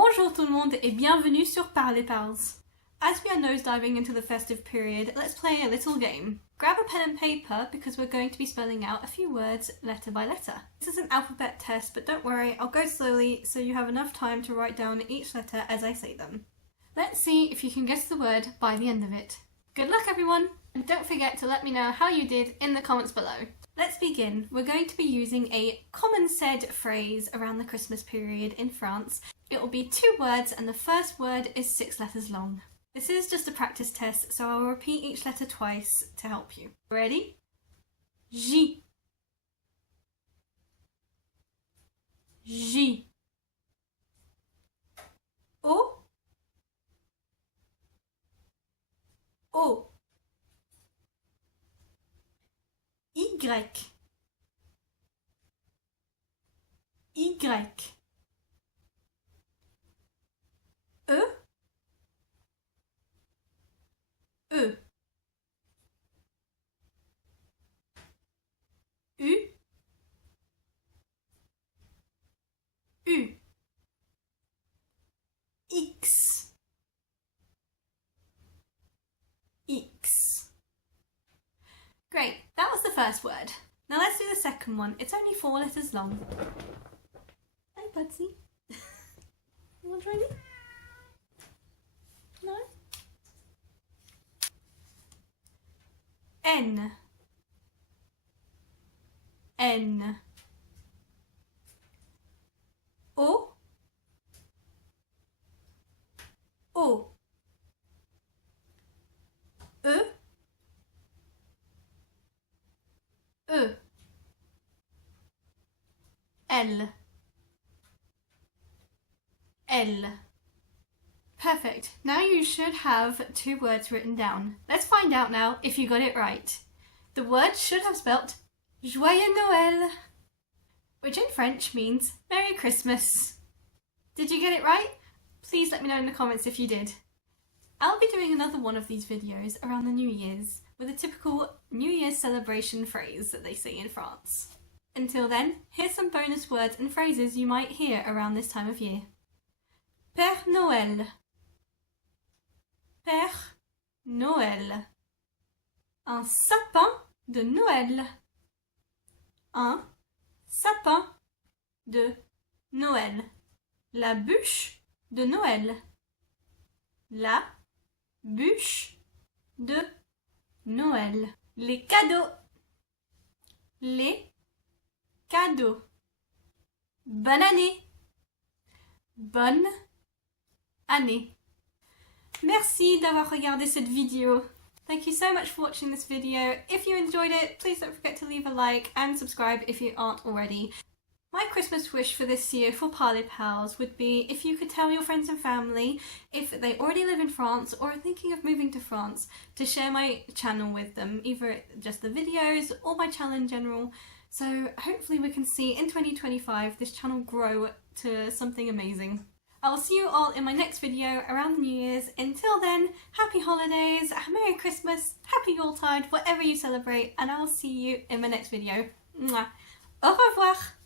Bonjour tout le monde et bienvenue sur Parlez. As we are nosediving into the festive period, let's play a little game. Grab a pen and paper because we're going to be spelling out a few words letter by letter. This is an alphabet test, but don't worry, I'll go slowly so you have enough time to write down each letter as I say them. Let's see if you can guess the word by the end of it. Good luck everyone, and don't forget to let me know how you did in the comments below. Let's begin. We're going to be using a common said phrase around the Christmas period in France. It will be 2 words and the first word is 6 letters long. This is just a practice test, so I'll repeat each letter twice to help you. Ready? J. J. O. O. Y. Y. E. E. U. U. X. X. Great, that was the first word. Now let's do the second one. It's only 4 letters long. Hi, Budsy. You want to join me? No? N. N. O. O. E. E. L. L. Perfect. Now you should have 2 words written down. Let's find out now if you got it right. The word should have spelt Joyeux Noël, which in French means Merry Christmas. Did you get it right? Please let me know in the comments if you did. I'll be doing another one of these videos around the New Year's with a typical New Year's celebration phrase that they say in France. Until then, here's some bonus words and phrases you might hear around this time of year. Père Noël. Père Noël. Un sapin de Noël. Un sapin de Noël. La bûche de Noël. La bûche de Noël. Les cadeaux. Les cadeaux. Bonne année. Bonne année. Merci d'avoir regardé cette vidéo. Thank you so much for watching this video. If you enjoyed it, please don't forget to leave a like and subscribe if you aren't already. My Christmas wish for this year for Parlez Pals would be if you could tell your friends and family, if they already live in France or are thinking of moving to France, to share my channel with them, either just the videos or my channel in general. So hopefully we can see in 2025 this channel grow to something amazing. I will see you all in my next video around the New Year's. Until then, happy holidays, Merry Christmas, happy Yuletide, whatever you celebrate, and I will see you in my next video. Mwah. Au revoir!